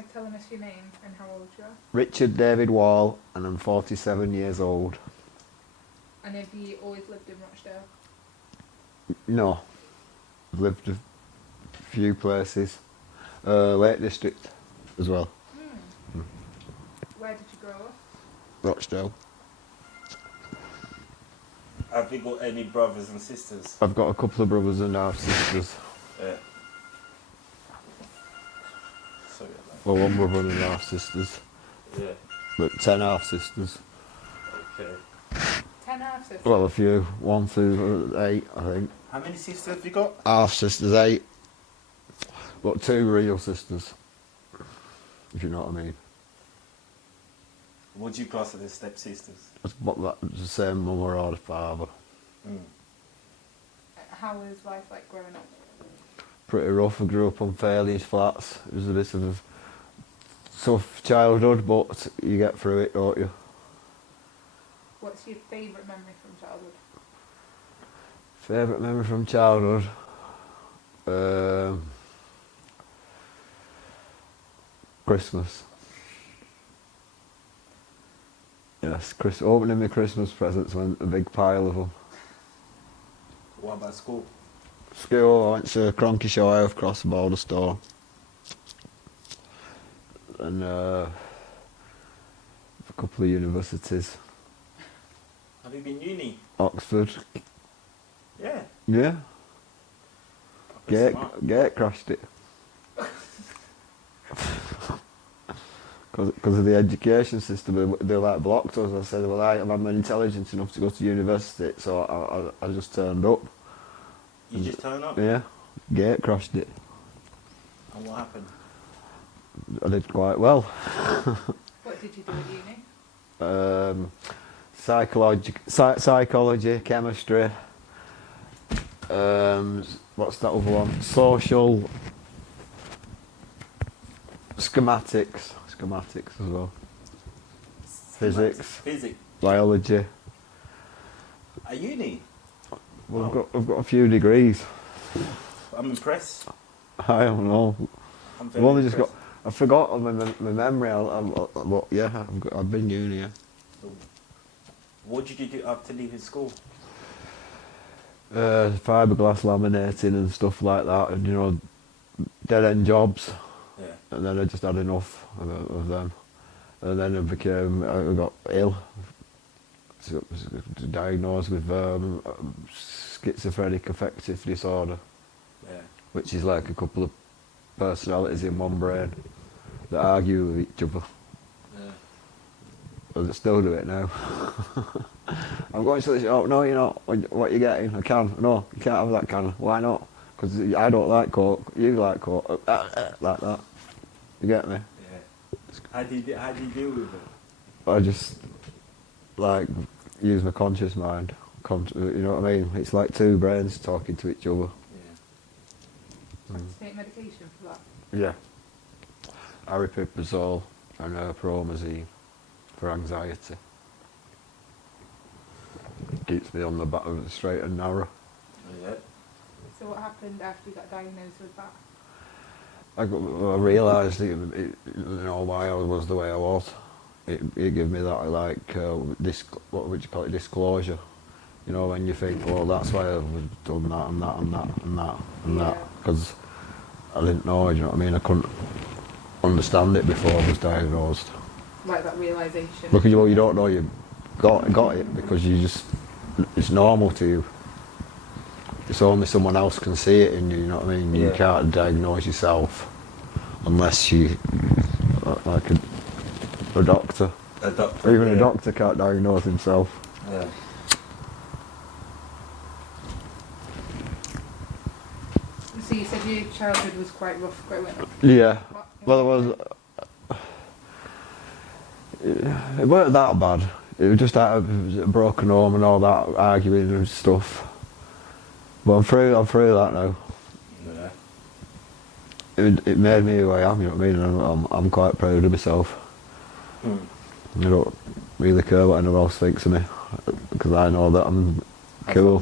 by telling us your name and how old you are. Richard David Wall, and I'm 47 years old. And have you always lived in Rochdale? No, I've lived a few places. Lake District as well. Where did you grow up? Rochdale. Have you got any brothers and sisters? I've got a couple of brothers and half sisters. Yeah. Sorry about Well, one brother and half sisters, that. Yeah. but 10 half sisters. Okay. 10 half sisters? Well, a few. 1 through 8, I think. How many sisters have you got? Half sisters, 8. But 2 real sisters, if you know what I mean. Would you class as stepsisters? That's the same mum or father. How was life like growing up? Pretty rough. I grew up on Fairleys flats. It was a bit of a tough childhood, but you get through it, don't you? What's your favourite memory from childhood? Favourite memory from childhood? Christmas. Yes, opening my Christmas presents, went a big pile of them. What about school? School, I went to Cronkishire, across the border store. And a couple of universities. Have you been uni? Oxford. Yeah. Yeah. That's smart. Gate crashed it. Because of the education system, they like blocked us. I said, well, I'm intelligent enough to go to university, so I just turned up. You just turn up? Yeah, gate crashed it. And what happened? I did quite well. What did you do at uni? Psychology, chemistry. What's that other one? Social. Schematics as well. Physics. Biology. At uni? Well, I've got a few degrees. I'm impressed. I don't know. I'm I've very only just impressed. I forgot my memory. But yeah, I've been uni. Yeah. What did you do after leaving school? Fiberglass laminating and stuff like that, and dead end jobs. Yeah. And then I just had enough of them, and then I got ill. So I was diagnosed with schizophrenic affective disorder, Yeah. which is like a couple of personalities in one brain that argue with each other. Yeah. I still do it now. I'm going to the shop. No, you're not. What you getting? A can? No, you can't have that can. Why not? Because I don't like Coke. You like Coke. Like that. You get me? Yeah. How do you deal with it? I just use my conscious mind. You know what I mean? It's like two brains talking to each other. Yeah. Do you take medication for that? Yeah. Aripiprazole and promazine for anxiety. Keeps me on the straight and narrow. Yeah. So what happened after you got diagnosed with that? I realised why I was the way I was. It gave me that what would you call it, disclosure. When you think, well, that's why I've done that and that and that and that and that, because I didn't know. You know what I mean? I couldn't understand it before I was diagnosed. Like that realisation? Look at you, you don't know you got it because it's normal to you. It's only someone else can see it in you. You know what I mean? Yeah. You can't diagnose yourself unless you like a doctor. A doctor. Even a doctor can't diagnose himself. Yeah. So you said your childhood was quite rough growing up? Yeah. What- Well, it weren't that bad. It was just that it was a broken home and all that arguing and stuff. But I'm through that now. Yeah. It made me who I am. You know what I mean? And I'm quite proud of myself. I don't really care what anyone else thinks of me because I know that I'm cool.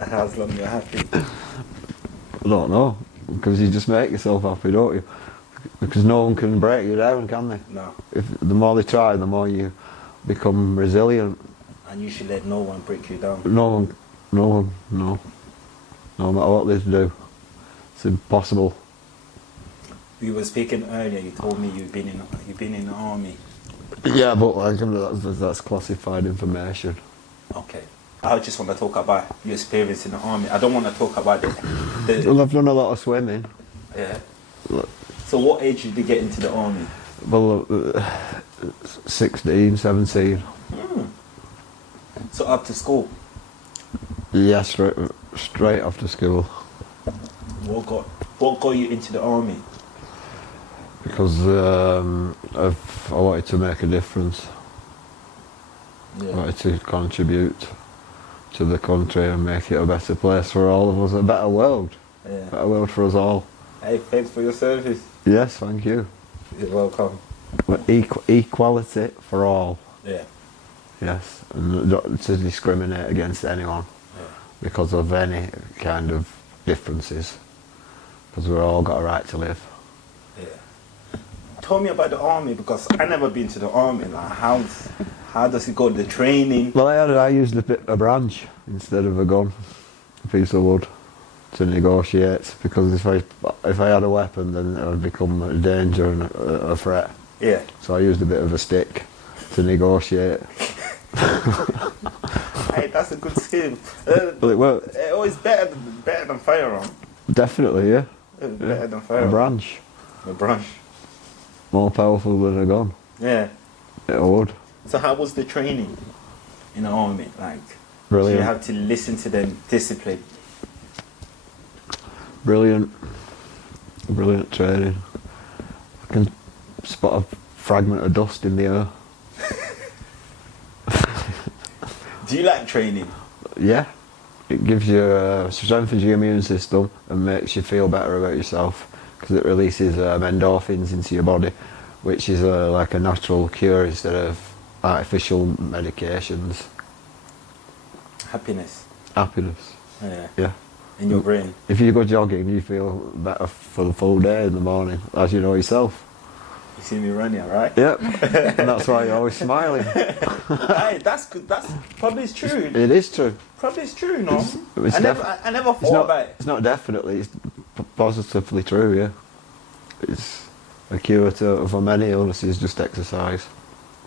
As long as you're happy. I don't know, because you just make yourself happy, don't you? Because no one can break you down, can they? No. If the more they try, the more you become resilient. And you should let no one break you down. No one, no. No matter what they do, it's impossible. We were speaking earlier. You told me you've been in the army. Yeah, but like, that's classified information. Okay. I just want to talk about your experience in the army. I don't want to talk about the Well, I've done a lot of swimming. yeah. So what age did you get into the army? Well, 16, 17. So up to school. Yeah, straight after school. What got you into the army? Because I wanted to make a difference. I Yeah. wanted to contribute to the country and make it a better place for all of us, a better world. Yeah. Better world for us all. Hey, thanks for your service. Yes, thank you. You're welcome. But equality for all. Yeah. Yes, and not to discriminate against anyone Yeah. because of any kind of differences. Because we've all got a right to live. Yeah. Tell me about the army because I never been to the army. Like how does it go? The training. Well, I used a branch instead of a gun, a piece of wood, to negotiate. Because if I had a weapon, then it would become a danger and a threat. Yeah. So I used a bit of a stick to negotiate. Hey, that's a good skill. Well, it worked. Always better than firearm. Definitely, yeah. Better than A firearm. branch, A branch. more powerful than a gun. Yeah. It would. So how was the training in the army? Like, Brilliant. you have to listen to them, discipline. Brilliant training. I can spot a fragment of dust in the air. Do you like training? Yeah, it gives you strengthens your immune system and makes you feel better about yourself because it releases endorphins into your body, which is like a natural cure instead of artificial medications. Happiness. Happiness. Yeah. Yeah. In your brain. If you go jogging, you feel better for the full day in the morning, as you know yourself. You see me running, right? Yep. And that's why you're always smiling. Hey, that's good. That's probably true. It is true. Probably it's true, no? It's I never thought about it. It's not definitely, it's positively true, yeah. It's a cure for many illnesses, just exercise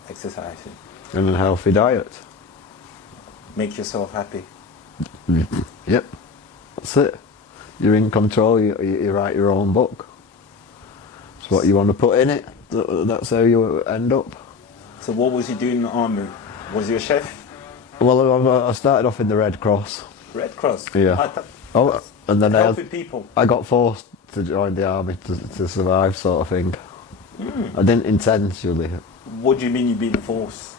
Exercising. and a healthy diet. Make yourself happy. Yep, that's it. You're in control, you write your own book. It's what you want to put in it, that's how you end up. So what was you doing in the army? Was you a chef? Well, I started off in the Red Cross. Red Cross? Yeah. Oh, and then Helping people. I got forced to join the army to survive, sort of thing. I didn't intentionally. What do you mean you've been forced?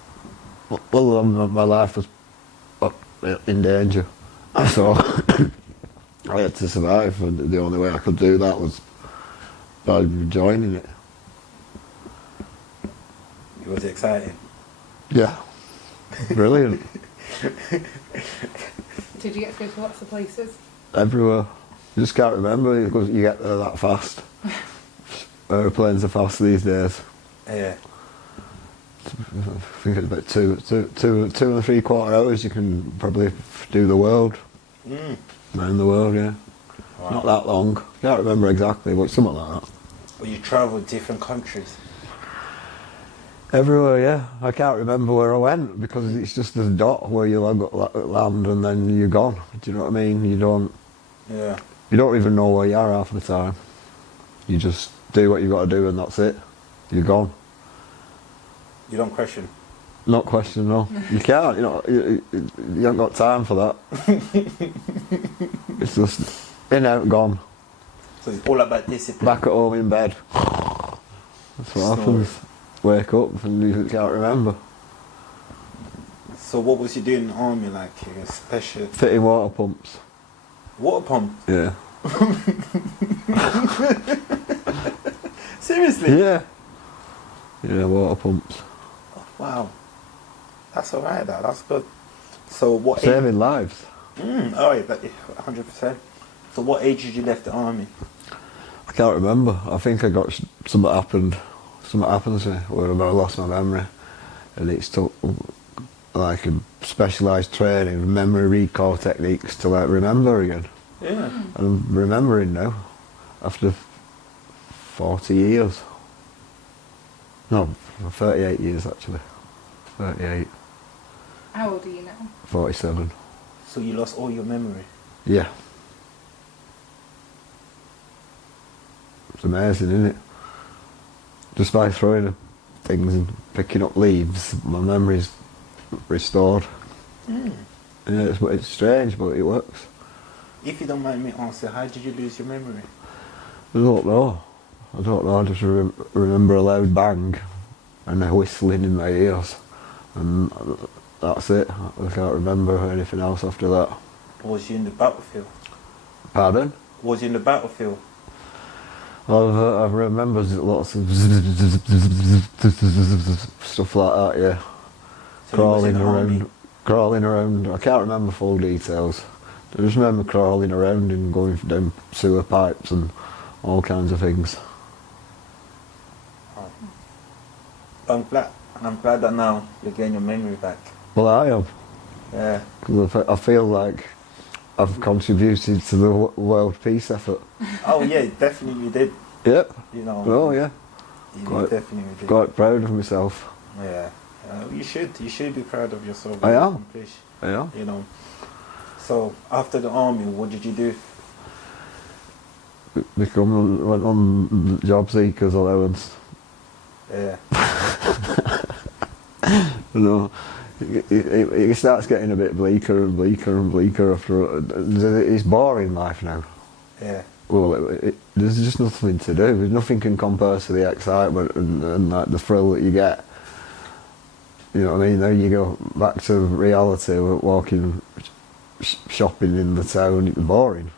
Well, my life was in danger, so I had to survive, and the only way I could do that was by joining it. It was exciting. Yeah, brilliant. Did you get to go to lots of places? Everywhere. You just can't remember because you get there that fast. Airplanes are fast these days. Yeah. I think it's about two and 3/4 hours. You can probably do the world, around the world. Yeah, Wow. not that long. Can't remember exactly, but something like that. Well, you travel different countries. Everywhere, yeah. I can't remember where I went because it's just a dot where you land and then you're gone. Do you know what I mean? You don't even know where you are half the time. You just do what you got to do and that's it. You're gone. You don't question. Not question, no. You can't. You haven't got time for that. It's just in, out, gone. So it's all about discipline. Back at home in bed. That's what happens. Wake up and you can't remember. So what was you doing in the army? Like a special Fitting water pumps. water pump? Yeah. Seriously? Yeah. Yeah, water pumps. Wow. That's alright. That's good. So what? Saving lives. Alright, 100%. So what age did you left the army? I can't remember. I think I got something happened. Something happened to me where I lost my memory, and it's took like a specialised training, memory recall techniques to like remember again. Yeah. I'm remembering now after 40 years. No, 38 years actually. 38, How old are you now? 47. So you lost all your memory. Yeah. It's amazing, isn't it? Just by throwing things and picking up leaves, my memory's restored. Mm. Yeah, it's strange, but it works. If you don't mind me asking, how did you lose your memory? I don't know. I just remember a loud bang and a whistling in my ears, and that's it. I can't remember anything else after that. Was you in the battlefield? Pardon? Was you in the battlefield? I remember lots of stuff like that, yeah. So you was in the army? Crawling around. I can't remember full details. I just remember crawling around and going down sewer pipes and all kinds of things. Oh. I'm glad that now you're getting your memory back. Well, I have. Yeah. 'Cause I feel like I've contributed to the world peace effort. Oh yeah, definitely did. Yep. You know. Oh yeah. You Quite- definitely did. Quite proud of myself. Yeah. You should be proud of yourself. I am. Accomplish, Yeah. You know. So after the army, what did you do? Went on job seekers allowance. Yeah. You know, it starts getting a bit bleaker and bleaker and bleaker after. It's boring life now. Yeah. Well, there's just nothing to do. Nothing can compare to the excitement and like the thrill that you get. You know what I mean? Then you go back to reality, walking, shopping in the town. It's boring.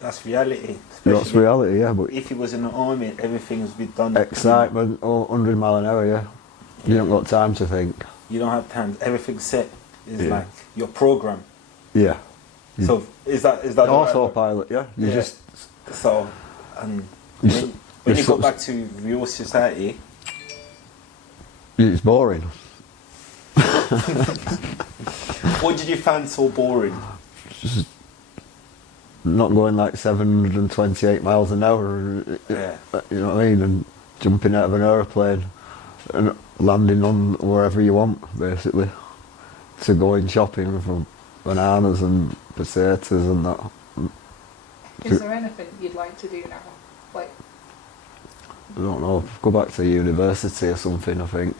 That's reality. That's especially reality, yeah. But if he was in the army, everything's been done. excitement, 100 mile an hour, yeah. You don't got time to think. You don't have time. Everything's set. It's Yeah. like your program. Yeah. So is that the right word? Autopilot, yeah. You Yeah. just So and You when, s- when you you go sort of- back to real society, it's boring. what did you find so boring? Just not going like 728 miles an hour. Yeah. You know what I mean? And jumping out of an aeroplane and landing on wherever you want, basically. To going shopping for bananas and potatoes and that. Is there anything you'd like to do now? Like, I don't know, go back to university or something, I think,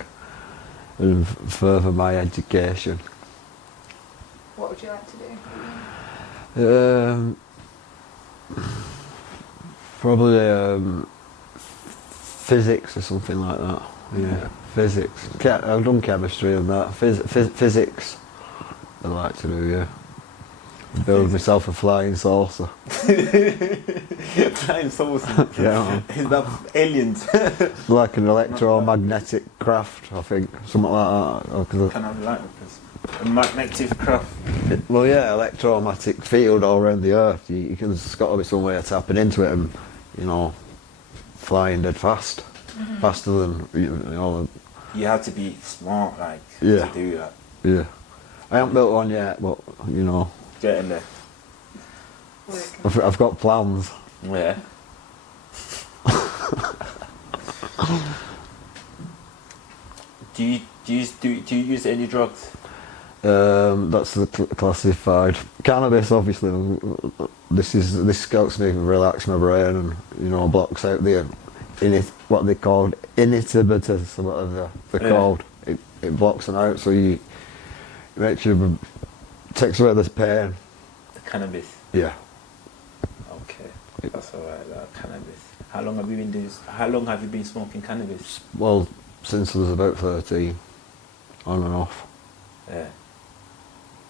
and further my education. what would you like to do? Probably physics or something like that. Yeah, physics. I've done chemistry and that. Physics I'd like to do, yeah. Build myself a flying saucer. Flying saucer. Yeah. Is that aliens? Like an electromagnetic craft, I think. Something like that. 'Cause Kind of like a magnetic craft. well, yeah, electromagnetic field all around the earth. There's got to be some way of tapping into it and, you know, flying dead fast. Faster than, you know, You have to be smart, like, Yeah. to do that. yeah. I haven't built one yet, but, you know, Get in there. Working. I've got plans. Yeah. do you use any drugs? That's the classified cannabis. Obviously, this helps me relax my brain and, you know, blocks out the what they called inhibitors, or whatever they're Yeah. called. It blocks them out, so it makes you takes away the pain. The cannabis. Yeah. Okay, that's alright. That cannabis. How long have you been smoking cannabis? Well, since I was about 13, on and off. Yeah.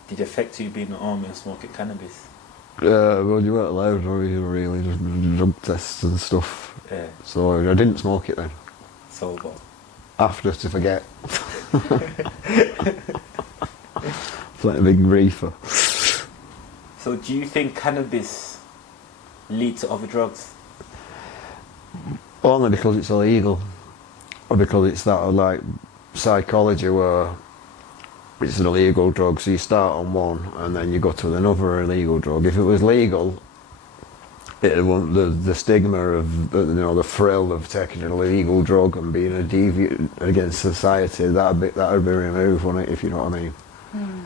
Did it affect you being in the army and smoking cannabis? Well, you weren't allowed, were you, really? Just drug tests and stuff. Yeah. So I didn't smoke it then. Sober. After, to forget. It's like a big reefer. So do you think cannabis leads to other drugs? Only because it's illegal, or because it's that like psychology where it's an illegal drug, so you start on one and then you go to another illegal drug. If it was legal, it won't, the stigma of the thrill of taking an illegal drug and being a deviant against society, that'd be removed, wouldn't it? If you know what I mean.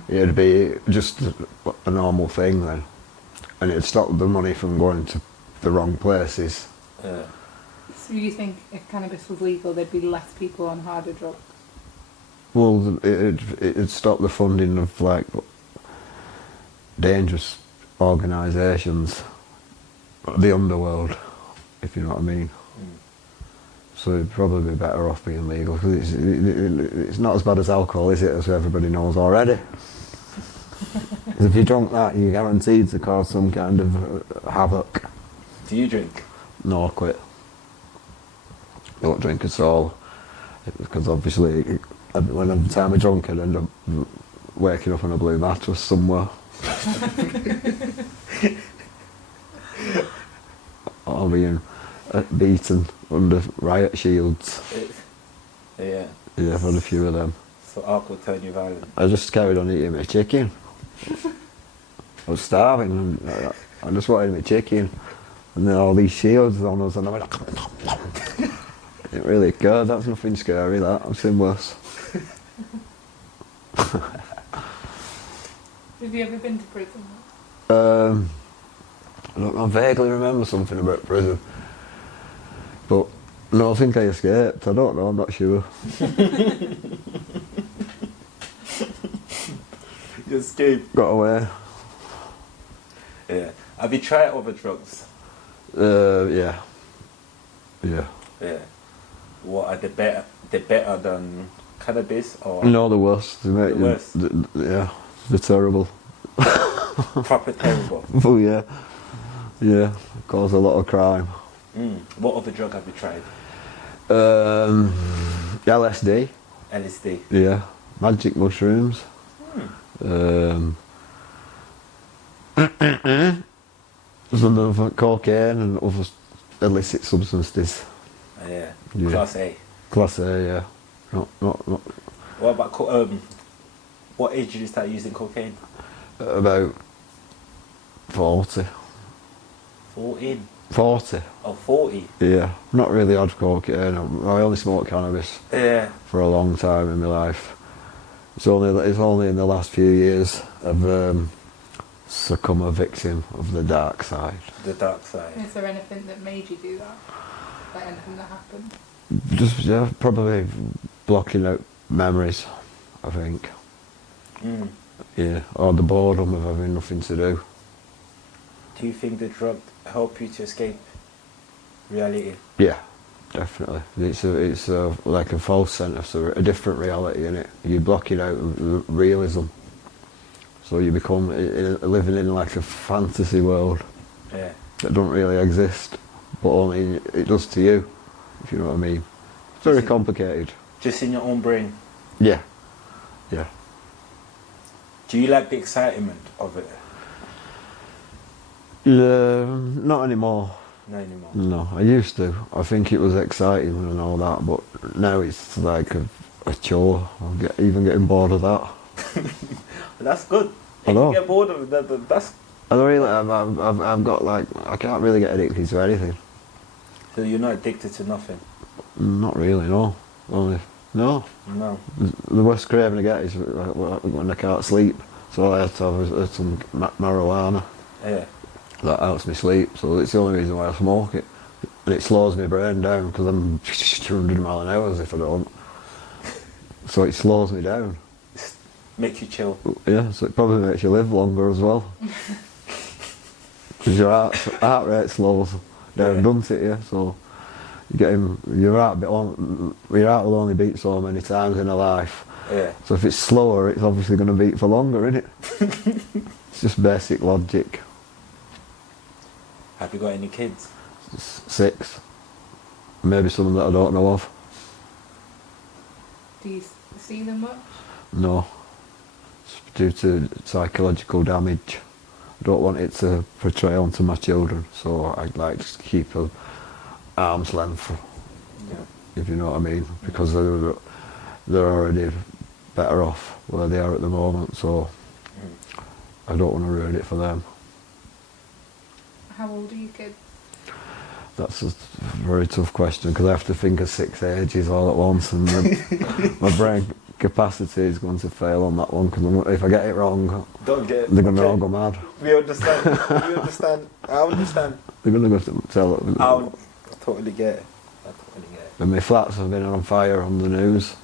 It'd be just a normal thing then, and it'd stop the money from going to the wrong places. Yeah. So you think if cannabis was legal, there'd be less people on harder drugs? Well, it'd stop the funding of like dangerous organisations, the underworld, if you know what I mean. So it'd probably be better off being legal, because it's not as bad as alcohol, is it, as everybody knows already. 'Cause if you drunk that, you're guaranteed to cause some kind of havoc. Do you drink? No, I quit. I don't drink at all, because obviously when every time I drunk I'd end up waking up on a blue mattress somewhere. Or being beaten under riot shields. Yeah. Yeah, I've had a few of them. So alcohol turn you violent. I just carried on eating my chicken. I was starving and I just wanted my chicken, and then all these shields on us, and I went it really good. That's nothing scary, that. I've seen worse. Have you ever been to prison? I don't know, I vaguely remember something about prison, but no, I think I escaped. I don't know, I'm not sure. You escaped. Got away. Yeah. Have you tried other drugs? Yeah. Yeah. Yeah. What are they better? They better than cannabis or No, the worst. They make The worst? Yeah, they're terrible. proper terrible? Oh yeah. Yeah, cause a lot of crime. What other drug have you tried? LSD. LSD. Yeah. Magic mushrooms. There's another cocaine and other illicit substances. Yeah. Yeah. Class A. Class A, yeah. Not What about what age did you start using cocaine? about 40. 14. 40. Oh, 40. Yeah. Not really had cocaine. I only smoked cannabis Yeah. for a long time in my life. It's only in the last few years I've succumbed a victim of the dark side. The dark side. Is there anything that made you do that? Like anything that happened? Just, yeah, probably blocking out memories, I think. Yeah, or the boredom of having nothing to do. Do you think the drug helped you to escape reality? Yeah, definitely. It's like a false sense of a different reality in it. You block it out of realism, so you become living in like a fantasy world Yeah. that don't really exist, but only it does to you, if you know what I mean. It's very complicated. Just in your own brain. Yeah, yeah. Do you like the excitement of it? Not anymore. No anymore. No, I used to. I think it was exciting and all that, but now it's like a chore. I'm even getting bored of that. That's good. I know. If you get bored of it, that's... I don't really. I've got like I can't really get addicted to anything. So you're not addicted to nothing? Not really. No. Only no. No. The worst craving I get is when I can't sleep. So I have to have some marijuana. Yeah. That helps me sleep. So it's the only reason why I smoke it. And it slows my brain down because I'm 200 mile an hour if I don't. So it slows me down. Make you chill. Yeah, so it probably makes you live longer as well. Because your heart rate slows down, Yeah. doesn't it? Yeah, so your heart will only beat so many times in a life. Yeah. So if it's slower, it's obviously going to beat for longer, isn't it? It's just basic logic. Have you got any kids? 6, maybe some that I don't know of. Do you see them much? No, it's due to psychological damage. I don't want it to portray onto my children, so I'd like to keep an arm's length if you know what I mean, because they're already better off where they are at the moment, so I don't want to ruin it for them. How old are your kids? That's a very tough question because I have to think of 6 ages all at once, and my brain capacity is going to fail on that one because if I get it wrong, Don't get it. they're going to all go mad. We understand. We understand. I understand. They're going to go to tell. I totally get it. I totally get it. And my flats have been on fire on the news,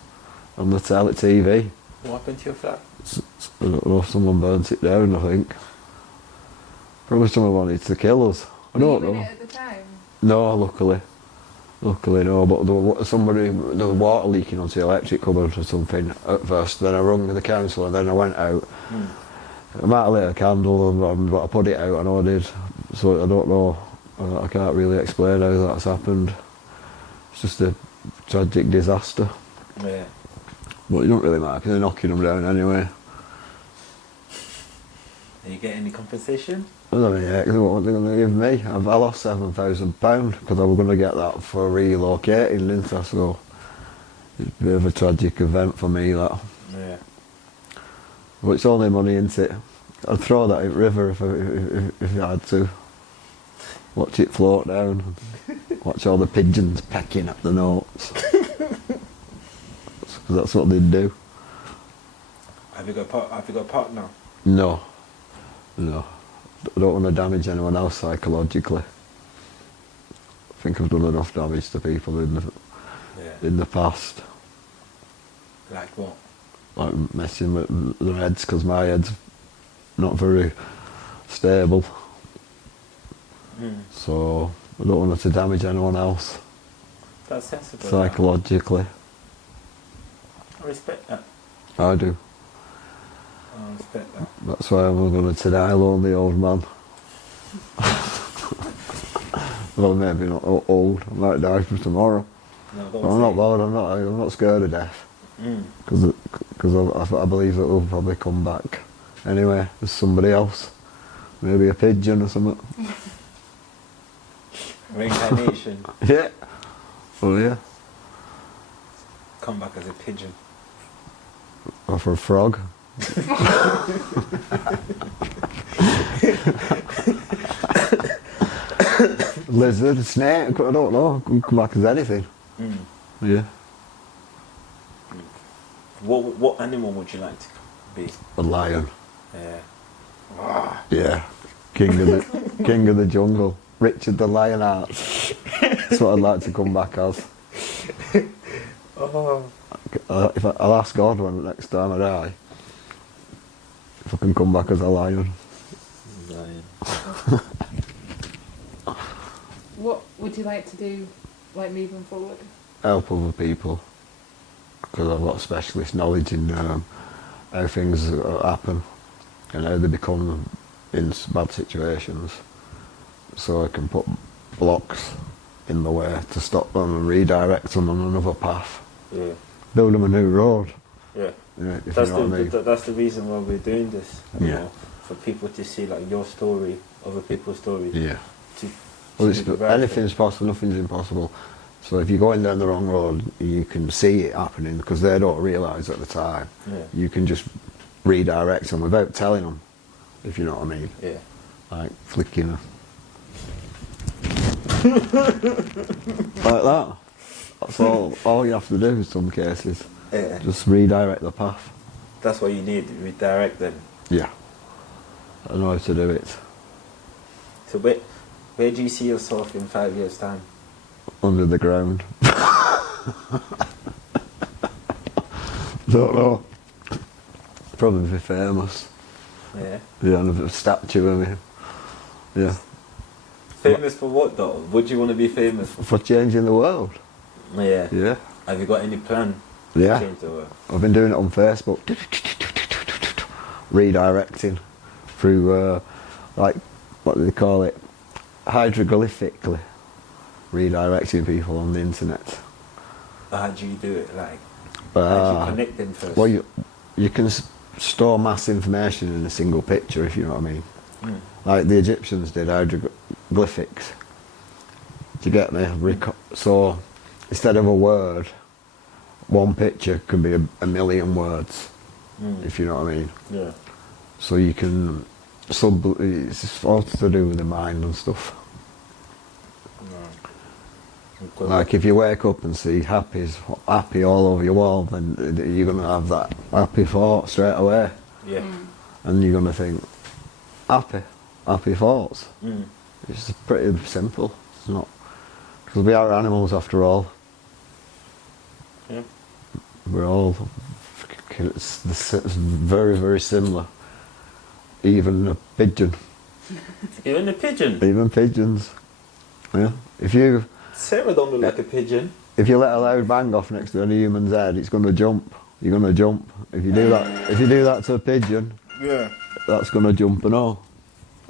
on the TV. What happened to your flat? I don't know, someone burnt it down, I think. Probably someone wanted to kill us. I don't Were you know. in it at the time? No, luckily no. But there was water leaking onto the electric cupboard or something at first. Then I rung the council and then I went out. I might have lit a candle, but I put it out. I know I did. So I don't know. I can't really explain how that's happened. It's just a tragic disaster. Yeah. But it don't really matter because they're knocking them down anyway. Are you getting any compensation? I don't know yet, 'cause what they're going to give me. I lost £7,000 because I was going to get that for relocating, didn't I? So it's a bit of a tragic event for me, that. Yeah. But it's only money, isn't it? I'd throw that in the river if I had to. Watch it float down. Watch all the pigeons pecking at the notes. That's what they'd do. Have you got a partner? No. I don't want to damage anyone else psychologically. I think I've done enough damage to people in the past. Like what? Like messing with their heads, because my head's not very stable. So I don't want to damage anyone else That's sensible. psychologically. I respect that. I do. I respect that. That's why I'm going to die lonely old man. Well, maybe not old. I might die from tomorrow. No, But I'm not bothered. I'm not scared of death. Because I believe it will probably come back. Anyway, there's somebody else. Maybe a pigeon or something. Reincarnation. Yeah. Oh yeah. Come back as a pigeon. Or for a frog. Lizard, snake, I don't know. Come back as anything. Yeah. What animal would you like to be? A lion. Yeah. Yeah. King of the jungle. Richard the Lionheart. That's what I'd like to come back as. Oh. I'll ask God when next time I die if I can come back as a lion. Lion. What would you like to do, like moving forward? Help other people, because I've got specialist knowledge in how things happen and how they become in bad situations, so I can put blocks in the way to stop them and redirect them on another path. Yeah. Build them a new road. Yeah. Yeah, if That's you know what I mean. that's the reason why we're doing this. You Yeah. know, for people to see like your story, other people's stories. Yeah. To Well, do the right anything's possible, nothing's impossible. So if you're going down the wrong road, you can see it happening because they don't realise at the time. Yeah. You can just redirect them without telling them, if you know what I mean. Yeah. Like flicking a... like that. That's all you have to do in some cases. Yeah. Just redirect the path. That's what you need. Redirect them. Yeah. I know how to do it. So where do you see yourself in 5 years' time? Under the ground. Don't know. Probably be famous. Yeah. Yeah, and a statue of me. Yeah. Famous for what though? What do you want to be famous for? For changing the world. Yeah. Yeah. Have you got any plan Yeah. to change the world? I've been doing it on Facebook. Redirecting through, like, what do they call it? Hieroglyphically. Redirecting people on the internet. How do you do it? Like, how do you connect them first? Well, you can store mass information in a single picture, if you know what I mean. Like the Egyptians did hieroglyphics. Do you get me? So instead of a word, one picture can be a million words, if you know what I mean. Yeah. So you can it's all to do with the mind and stuff. No. Like if you wake up and see happy all over your wall, then you're going to have that happy thought straight away. Yeah. And you're going to think, happy thoughts. Mm. It's pretty simple. It's not, because we are animals after all. Yeah. We're all, it's very, very similar. Even a pigeon. Even a pigeon. Even pigeons. Yeah. Sarah don't look like a pigeon. If you let a loud bang off next to a human's head, it's going to jump. You're going to jump. If you do that to a pigeon, Yeah. that's going to jump and all.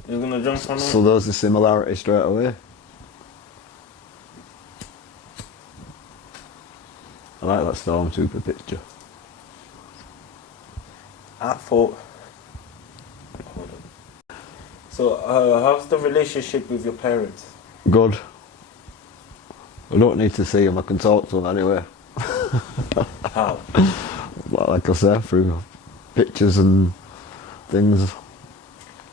You're gonna jump on it? So there's a similarity straight away. I like that Stormtrooper picture. I thought. Hold on. So, how's the relationship with your parents? Good. I don't need to see them, I can talk to them anyway. How? Like I said, through pictures and things.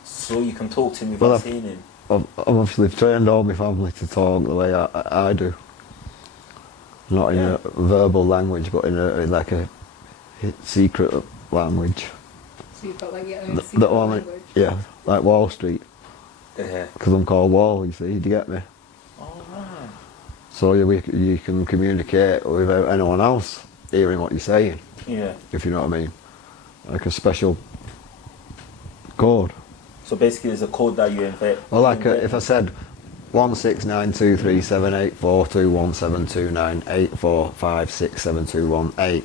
So you can talk to him without seeing him? I've obviously trained all my family to talk the way I do. Not in a verbal language, but in like a secret language. So you've got like your own secret language? Yeah, like Wall Street. Yeah. Because I'm called Wall, you see, do you get me? Oh, right. So you can communicate without anyone else hearing what you're saying, Yeah. if you know what I mean. Like a special code. So basically there's a code that you invent. Well, like if I said 169237842172984567218,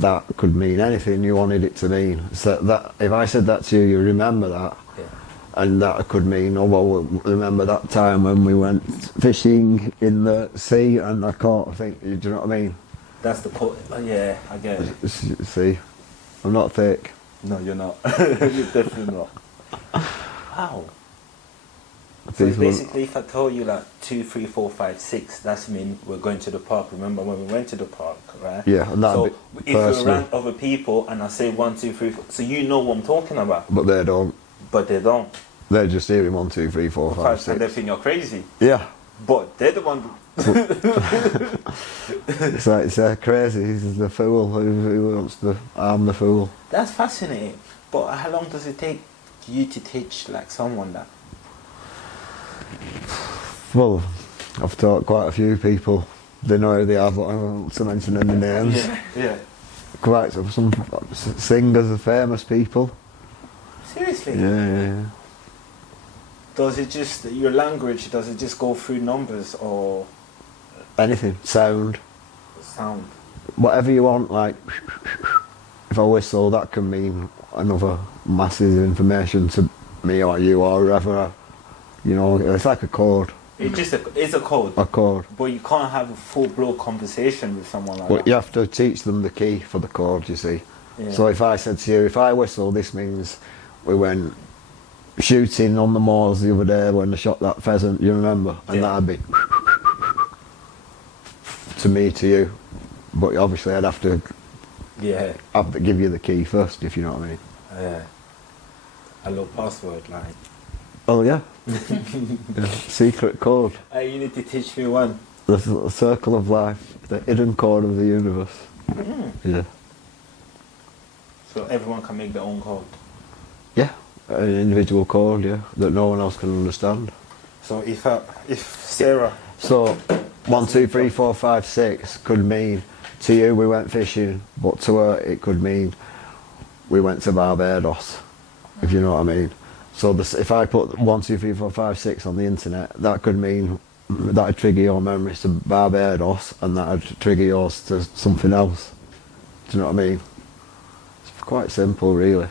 that could mean anything you wanted it to mean. So that if I said that to you, you remember that. Yeah. And that could mean, oh well, remember that time when we went fishing in the sea and I caught, I think, do you know what I mean? That's the code. Oh, yeah, I get it. See, I'm not thick. No, you're not. You're definitely not. Wow. So basically, if I told you like 2, 3, 4, 5, 6, that's mean we're going to the park. Remember when we went to the park, right? Yeah, and that'd so be if personal. you're around other people and I say 1, 2, 3, 4, so you know what I'm talking about. But they don't. But they don't. They're just hearing 1, 2, 3, 4, 5, 6. And they think you're crazy. Yeah. But they're the one. It's crazy. He's the fool who wants to harm the fool. That's fascinating. But how long does it take you to teach like someone that? Well, I've taught quite a few people. They know who they are, but I don't want to mention any names. Yeah. Quite some singers, famous people. Seriously? Yeah. Does it just, your language, does it just go through numbers or Anything, sound, sound? whatever you want. Like if I whistle, that can mean another massive information to me or you or whoever. You know, it's like a code. It's a code. A code. But you can't have a full-blown conversation with someone like But that. you have to teach them the key for the code, you see. Yeah. So if I said to you, if I whistle, this means we went shooting on the moors the other day when they shot that pheasant, you remember? And that'd be to me, to you. But obviously I'd have to give you the key first, if you know what I mean. Yeah. A little password, like. Oh yeah. Yeah. Secret code. You need to teach me one. The circle of life, the hidden code of the universe. Yeah. So everyone can make their own code. Yeah. An individual code, yeah, that no one else can understand. So if Sarah. So 1, 2, 3, 4, 5, 6 could mean to you we went fishing, but to her it could mean we went to Barbados, if you know what I mean. So if I put 1, 2, 3, 4, 5, 6 on the internet, that could mean that'd trigger your memories to Barbados, and that'd trigger yours to something else. Do you know what I mean? It's quite simple, really.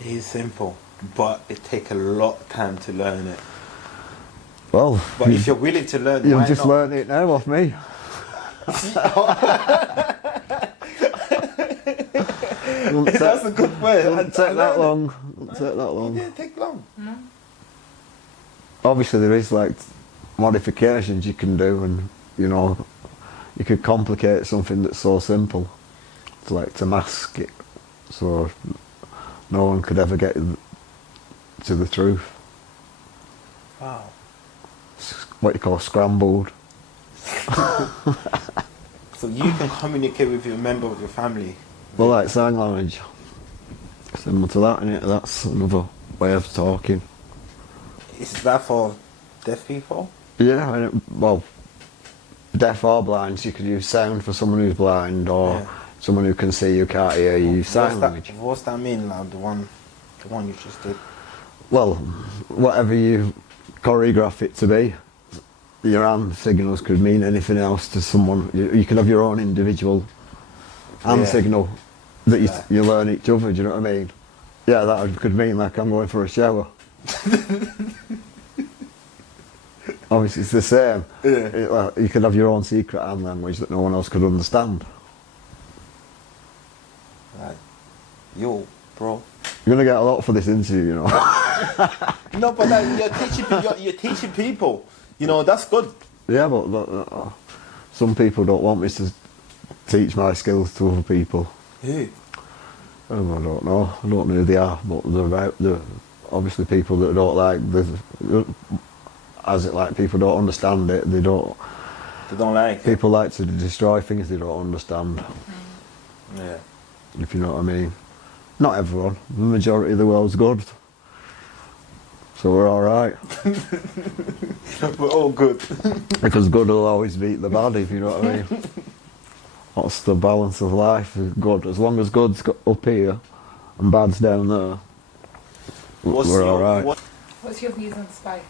It is simple, but it takes a lot of time to learn it. Well, But if you're willing to learn, you've why just not? learned it now off me. That's a good way. It wouldn't take that long. It wouldn't take that It long. didn't take long. Obviously there is like modifications you can do, and you know, you could complicate something that's so simple, to mask it, so no one could ever get to the truth. Wow. What you call scrambled. So you can communicate with your member of your family. Well, like sign language, similar to that, innit? That's another way of talking. Is that for deaf people? Yeah, well, deaf or blind, so you could use sound for someone who's blind, or someone who can see you can't hear you. Sign language. What's that mean, like the one you just did? Well, whatever you choreograph it to be, your hand signals could mean anything else to someone. You can have your own individual hand signal that you learn each other. Do you know what I mean? Yeah, that could mean like I'm going for a shower. Obviously, it's the same. Yeah. You could have your own secret hand language that no one else could understand. Like, yo, bro. You're gonna get a lot for this interview, you know. No, but like, you're teaching people. You know, that's good. Yeah, but some people don't want me to teach my skills to other people. Who? I don't know. I don't know who they are, but they're obviously people that don't like people don't understand it. They don't like it. People like to destroy things they don't understand. Yeah. If you know what I mean. Not everyone. The majority of the world's good. So we're alright. We're all good. Because good will always beat the bad, if you know what I mean. What's the balance of life? Good. As long as good's up here and bad's down there, we're alright. What's your views on spice?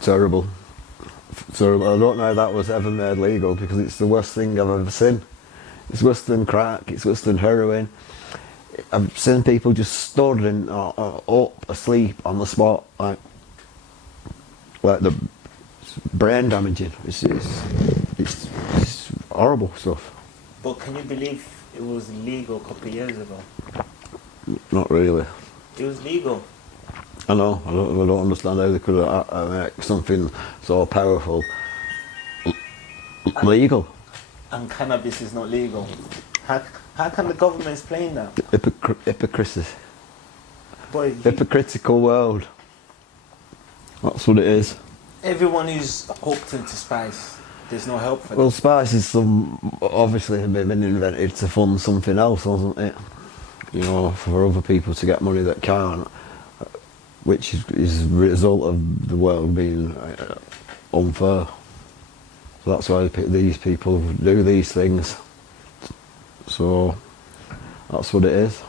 Terrible. Terrible. I don't know how that was ever made legal, because it's the worst thing I've ever seen. It's worse than crack, it's worse than heroin. I've seen people just stood and up, asleep on the spot, like the brain damaging. It's horrible stuff. But can you believe it was legal a couple of years ago? Not really. It was legal. I know. I don't understand how they could make something so powerful legal. And cannabis is not legal. How can the government explain that? Hypocrisy. Boy, Hypocritical world. That's what it is. everyone who's hooked into spice, there's no help for them. Well, spice is obviously been invented to fund something else, wasn't it? You know, for other people to get money that can't, which is a result of the world being unfair. So that's why these people do these things. So that's what it is.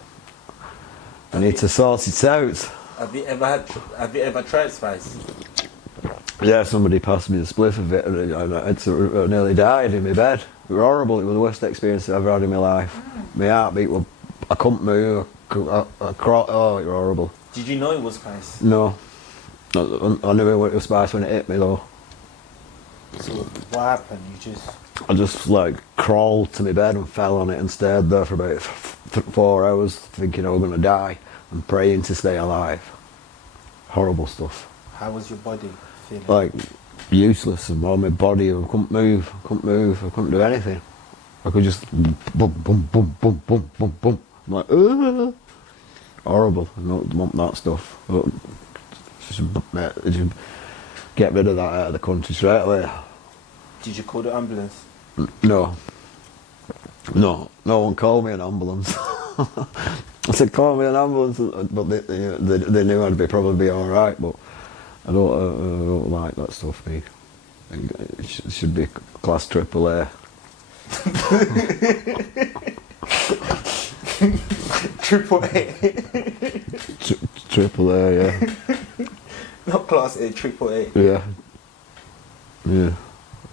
I need to sort it out. Have you ever tried spice? Yeah, somebody passed me the spliff of it, and I nearly died in my bed. It was horrible. It was the worst experience I've ever had in my life. My heartbeat was, I couldn't move. Oh, it was horrible. Did you know it was spice? No, I knew it was spice when it hit me though. So what happened? I just like crawled to my bed and fell on it and stayed there for about 4 hours, thinking I was going to die and praying to stay alive. Horrible stuff. How was your body feeling? Like useless, and all my body, I couldn't move, I couldn't do anything. I could just boom, boom, boom, boom, boom, boom, boom. I'm like, ugh. Horrible. I don't want that stuff. Just get rid of that out of the country straight away. Did you call the ambulance? No, no one called me an ambulance. I said, call me an ambulance, but they knew I'd probably be alright, but I don't like that stuff. It should be class AAA. Triple A. AAA, yeah. Not class A, triple A. Yeah. Yeah.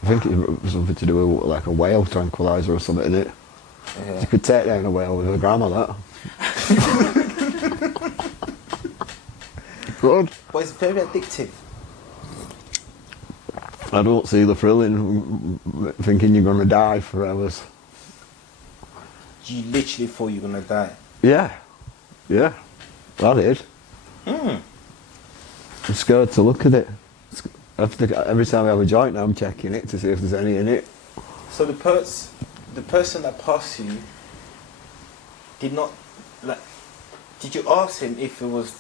I think it was something to do with like a whale tranquilizer or something in it. Yeah. You could take down a whale with a gram of that. Good. But it's very addictive. I don't see the thrill in thinking you're going to die for hours. You literally thought you were going to die. Yeah. I did. I'm scared to look at it. Every time I have a joint, I'm checking it to see if there's any in it. So the person that passed you did not like. Did you ask him if it was?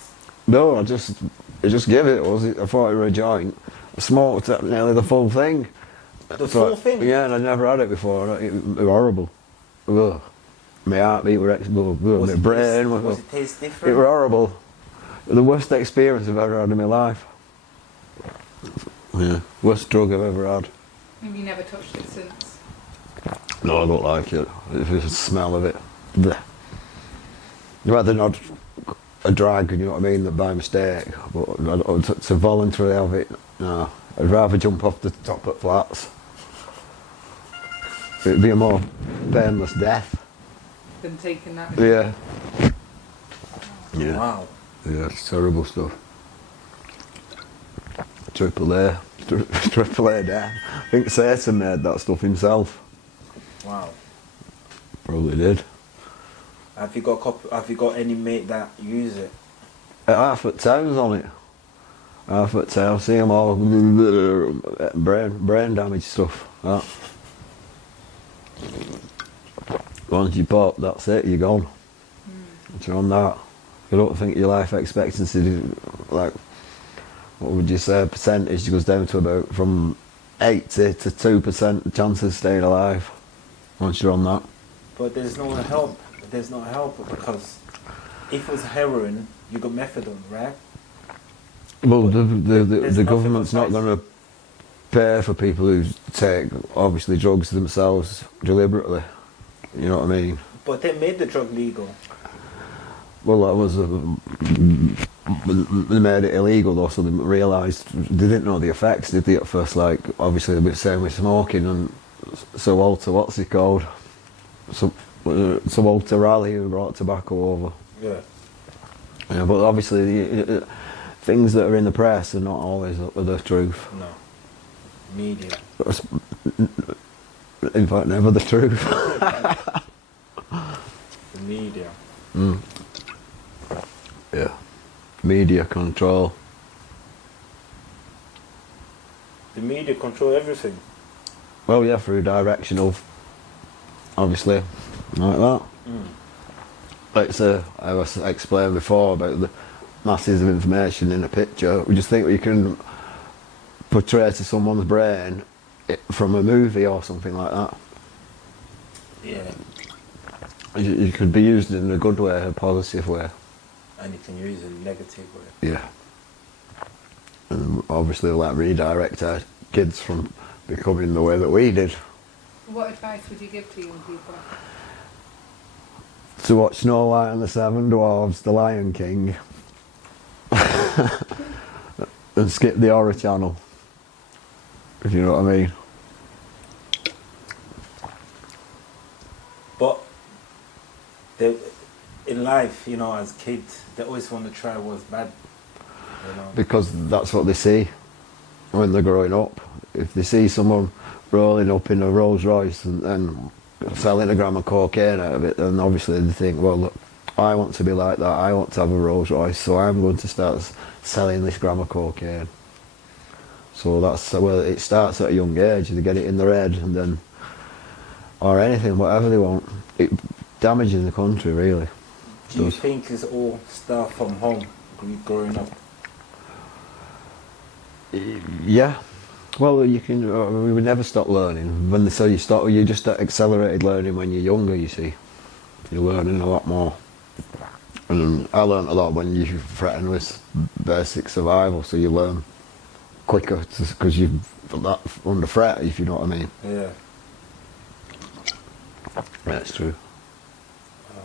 No, I just gave it. I thought it was a joint. I smoked nearly the full thing. Full thing? Yeah, and I never had it before. It was horrible. Ugh. My heartbeat was my brain was it taste different? It was horrible. The worst experience I've ever had in my life. Yeah, worst drug I've ever had. Have you never touched it since? No, I don't like it. It's the smell of it. Blech. I'd rather not a drag, you know what I mean, than by mistake. But to voluntarily have it, no. I'd rather jump off the top at flats. It'd be a more painless death. Than taking that? Yeah. Yeah. Wow. Yeah, it's terrible stuff. Triple A. Triple A death. I think Satan made that stuff himself. Wow. Probably did. Have you got any mate that use it? Half at towns on it. Half at town. See them all brain damage stuff. That. Once you pop, that's it. You're gone. Once you're on that, you don't think your life expectancy, like, what would you say, percentage goes down to about from 80 to 2% chance of staying alive. Once you're on that. But there's no help. There's no help because if it was heroin, you got methadone, right? Well, the nothing government's not besides- going to pay for people who take, obviously, drugs themselves deliberately. You know what I mean? But they made the drug legal. Well, that was they made it illegal though, so they realised they didn't know the effects, did they? At first, like obviously they were saying with smoking, and Sir Walter, what's he called? Sir Walter Raleigh, who brought tobacco over. Yeah. Yeah, but obviously things that are in the press are not always the truth. No. Media. In fact, never the truth. The media. Mm. Yeah. Media control. The media control everything. Well, yeah, through directional, obviously, like that. Like I was explained before about the masses of information in a picture. We just think we can portray to someone's brain from a movie or something like that. Yeah. It could be used in a good way, a positive way. And you can use it in a negative way. Yeah. And obviously, like redirect our kids from becoming the way that we did. What advice would you give to young people? To watch Snow White and the Seven Dwarfs, The Lion King, and skip the horror channel. If you know what I mean. But in life, you know, as kids, they always want to try what's bad. You know? Because that's what they see when they're growing up. If they see someone rolling up in a Rolls Royce and selling a gram of cocaine out of it, then obviously they think, well, look, I want to be like that, I want to have a Rolls Royce, so I'm going to start selling this gram of cocaine. So that's, well, it starts at a young age, they get it in their head, and then, or anything, whatever they want. It damages the country, really. Do you think it's all stuff from home, growing up? Yeah. Well, you can. We would never stop learning. When they say you stop, you just accelerated learning when you're younger. You see, you're learning a lot more. And I learned a lot when you threaten with basic survival, so you learn quicker because you're that under threat. If you know what I mean. Yeah. That's true. Oh.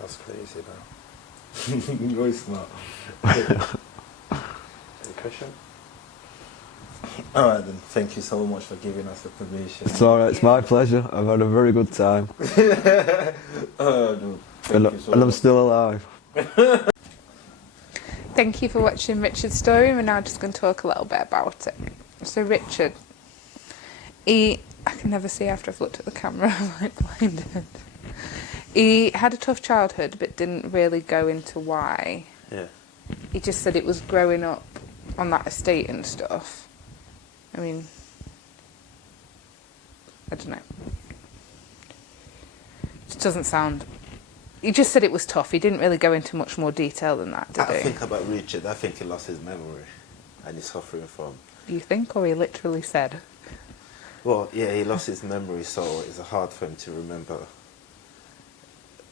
That's crazy, though. Very smart. Any question? Alright then, thank you so much for giving us the permission. It's alright, it's my pleasure. I've had a very good time. Oh, no. And I'm still alive. Thank you for watching Richard's story. We're now just going to talk a little bit about it. So Richard, I can never see after I've looked at the camera, I'm like blinded. He had a tough childhood but didn't really go into why. Yeah. He just said it was growing up on that estate and stuff. I mean, I don't know. It doesn't sound... He just said it was tough. He didn't really go into much more detail than that, did he? I think about Richard, I think he lost his memory and he's suffering from... Do you think, or he literally said? Well, yeah, he lost his memory, so it's hard for him to remember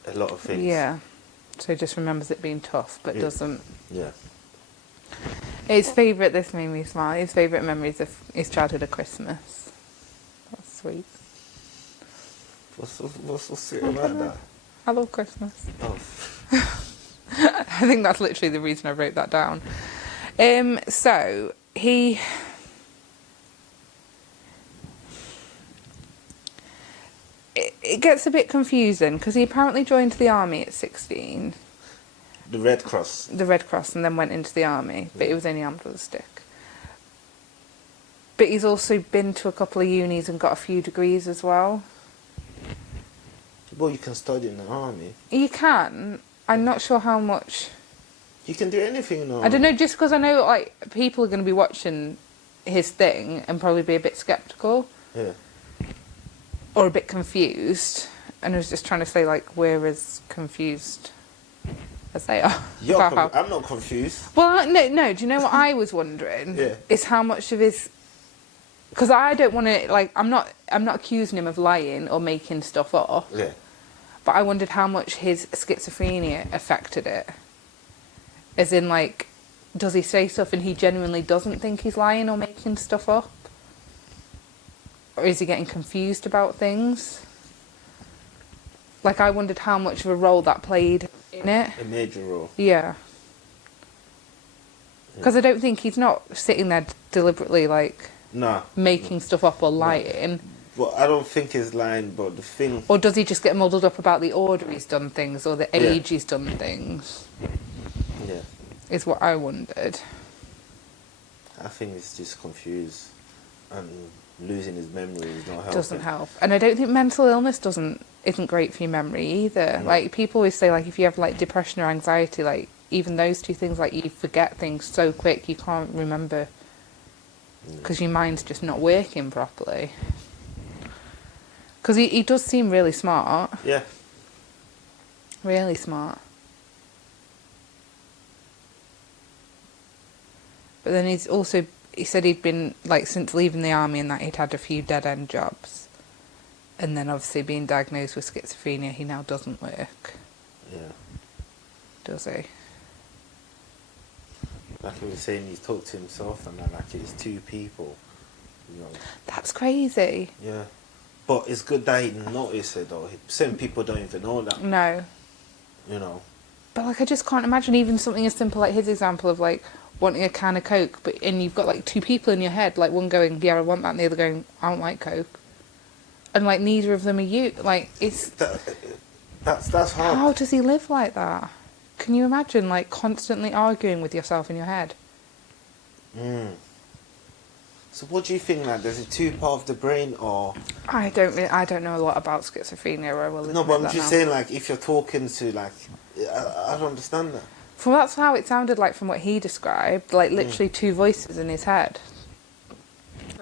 a lot of things. Yeah. So he just remembers it being tough, but doesn't... Yeah. His favourite, this made me smile, his favourite memories of his childhood are Christmas. That's sweet. What's so sweet about that? I love Christmas. Oh. I think that's literally the reason I wrote that down. So, he... It gets a bit confusing, because he apparently joined the army at 16. The Red Cross. The Red Cross, and then went into the army, but he was only armed with a stick. But he's also been to a couple of unis and got a few degrees as well. Well, you can study in the army. You can. I'm not sure how much... You can do anything in the army. I don't know, just because I know like people are going to be watching his thing and probably be a bit sceptical. Yeah. Or a bit confused. And I was just trying to say, like, we're as confused as they are. I'm not confused. Well, no. Do you know what I was wondering? Yeah. Is how much of his... Because I don't want to, like, I'm not accusing him of lying or making stuff up. Yeah. But I wondered how much his schizophrenia affected it. As in, like, does he say stuff and he genuinely doesn't think he's lying or making stuff up? Or is he getting confused about things? Like, I wondered how much of a role that played in it. A major role. Yeah. Because I don't think he's not sitting there deliberately, like, making stuff up or lying. No. Well, I don't think he's lying, but the thing... Or does he just get muddled up about the order he's done things or the age he's done things? Yeah. Is what I wondered. I think he's just confused. And losing his memory is not helping. Doesn't help. And I don't think mental illness isn't great for your memory either. No. Like, people always say, like, if you have, like, depression or anxiety, like, even those two things, like, you forget things so quick you can't remember because your mind's just not working properly. Because he does seem really smart. Yeah. Really smart. But then he said he'd been, like, since leaving the army and that he'd had a few dead-end jobs. And then obviously being diagnosed with schizophrenia, he now doesn't work. Yeah. Does he? Like he was saying, he talked to himself and that, like, it's two people, you know. That's crazy. Yeah. But it's good that he noticed it, though. Some people don't even know that. No. You know. But, like, I just can't imagine even something as simple like his example of, like, wanting a can of Coke, and you've got, like, two people in your head, like, one going, yeah, I want that, and the other going, I don't like Coke. And, like, neither of them are you. Like, it's... That's hard. How does he live like that? Can you imagine, like, constantly arguing with yourself in your head? So what do you think, like, there's a two part of the brain, or... I don't know a lot about schizophrenia, or I will No, but I'm just saying, like, if you're talking to, like... I don't understand that. Well, that's how it sounded like from what he described. Like, literally two voices in his head.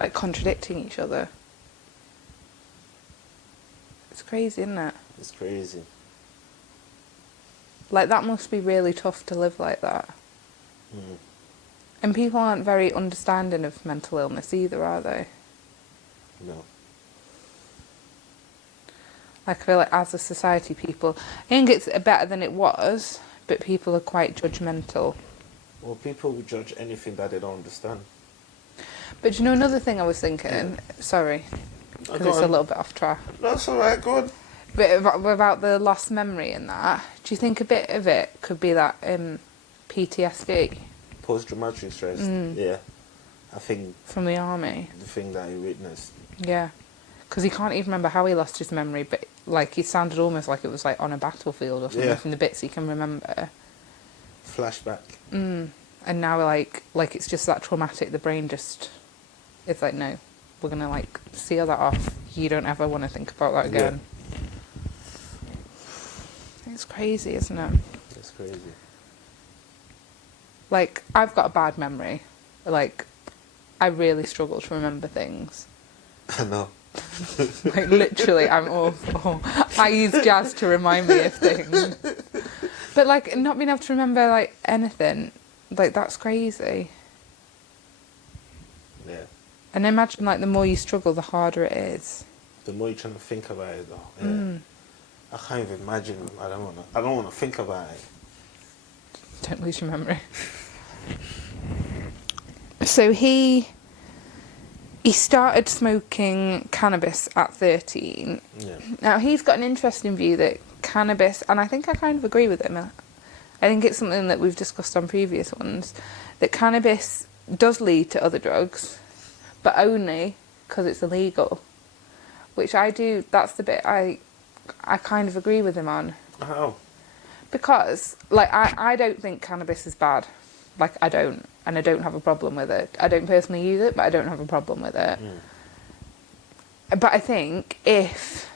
Like, contradicting each other. It's crazy, isn't it? It's crazy. Like, that must be really tough to live like that. And people aren't very understanding of mental illness either, are they? No. Like, I feel like as a society, people... I think it's better than it was, but people are quite judgmental. Well, people will judge anything that they don't understand. But do you know another thing I was thinking? Yeah. Sorry, because it's a little bit off track. That's alright, go on. But about the lost memory and that, do you think a bit of it could be that PTSD? Post-traumatic stress, yeah. I think... From the army? The thing that he witnessed. Yeah. Because he can't even remember how he lost his memory, but, like, he sounded almost like it was, like, on a battlefield or something from the bits he can remember. Flashback. And now, like it's just that traumatic, the brain just... It's like, no, we're going to, like, seal that off. You don't ever want to think about that again. Yeah. It's crazy, isn't it? It's crazy. Like, I've got a bad memory. Like, I really struggle to remember things. I know. Like, literally, I'm awful. I use jazz to remind me of things. But, like, not being able to remember, like, anything, like, that's crazy. Yeah. And imagine, like, the more you struggle, the harder it is. The more you're trying to think about it, though. Yeah. I can't even imagine. I don't wanna think about it. Don't lose your memory. So he started smoking cannabis at 13. Yeah. Now, he's got an interesting view that cannabis, and I think I kind of agree with him. I think it's something that we've discussed on previous ones, that cannabis does lead to other drugs, but only because it's illegal. Which I do, that's the bit I kind of agree with him on. How? Because, like, I don't think cannabis is bad. Like, I don't. And I don't have a problem with it. I don't personally use it, but I don't have a problem with it. But I think if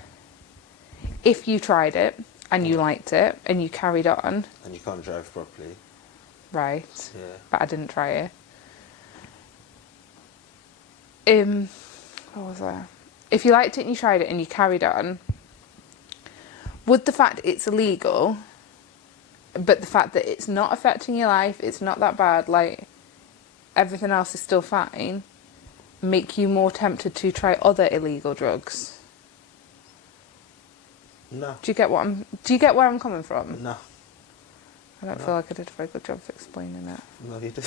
you tried it and you liked it and you carried on... And you can't drive properly. Right. Yeah. But I didn't try it. What was that? If you liked it and you tried it and you carried on, would the fact it's illegal, but the fact that it's not affecting your life, it's not that bad, like, everything else is still fine, make you more tempted to try other illegal drugs? No. Do you get where I'm coming from? No. I don't feel like I did a very good job of explaining it. No, you did.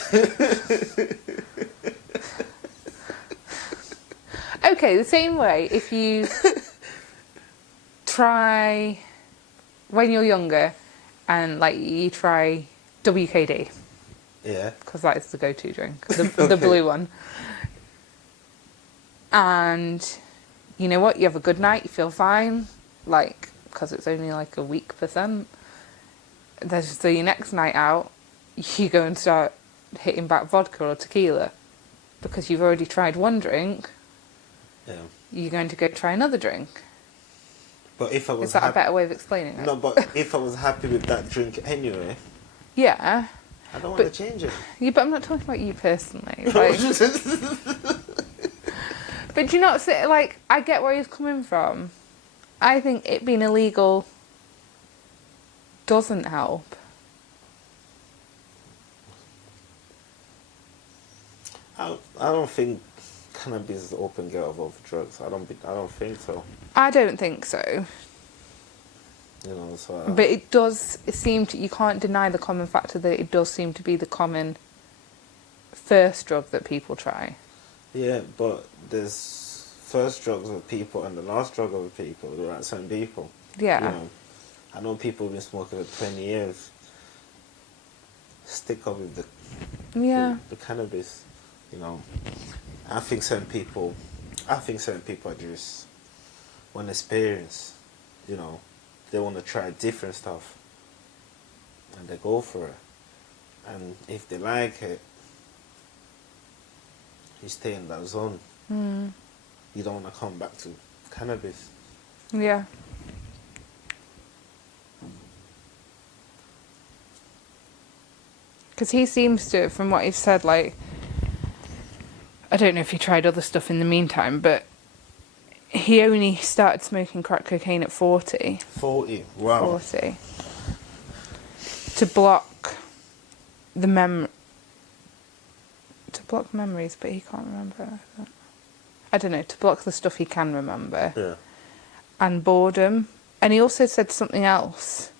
Okay, the same way, if you try, when you're younger, and, like, you try WKD. Yeah. Because that is the go-to drink, the blue one. And you know what? You have a good night, you feel fine, like, because it's only like a weak percent. So your next night out, you go and start hitting back vodka or tequila because you've already tried one drink. Yeah. You're going to go try another drink. But if I was Is that a better way of explaining it? No, but if I was happy with that drink anyway, yeah. I don't want to change it. Yeah, but I'm not talking about you personally. Like, but do you not say, like, I get where he's coming from. I think it being illegal doesn't help. I don't think cannabis is the open gate of other drugs. I don't think so. I don't think so. You know, so. But it does seem to, you can't deny the common factor that it does seem to be the common first drug that people try. Yeah, but there's first drugs of people and the last drug of people, the right certain people. Yeah. You know, I know people have been smoking for 20 years. Stick up with the cannabis, you know. I think certain people are just want experience, you know. They want to try different stuff and they go for it. And if they like it, you stay in that zone. You don't want to come back to cannabis. Yeah. Because he seems to, from what he's said, like, I don't know if he tried other stuff in the meantime, but he only started smoking crack cocaine at 40. 40, wow. 40. To block the memories, but he can't remember. I don't know, to block the stuff he can remember. Yeah. And boredom. And he also said something else,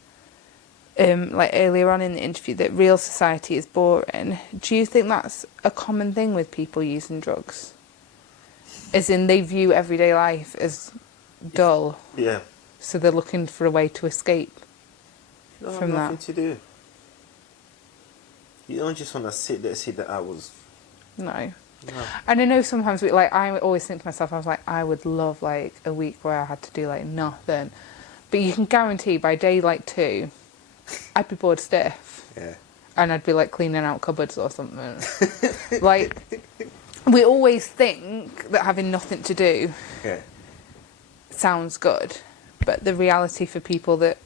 like earlier on in the interview, that real society is boring. Do you think that's a common thing with people using drugs? As in, they view everyday life as dull. Yeah. So they're looking for a way to escape You don't from have nothing that. to do. You don't just want to sit there and see the hours. No. No. And I know sometimes, I always think to myself, I was like, I would love, like, a week where I had to do, like, nothing. But you can guarantee by day, like, 2, I'd be bored stiff. Yeah. And I'd be, like, cleaning out cupboards or something. Like, we always think that having nothing to do sounds good. But the reality for people that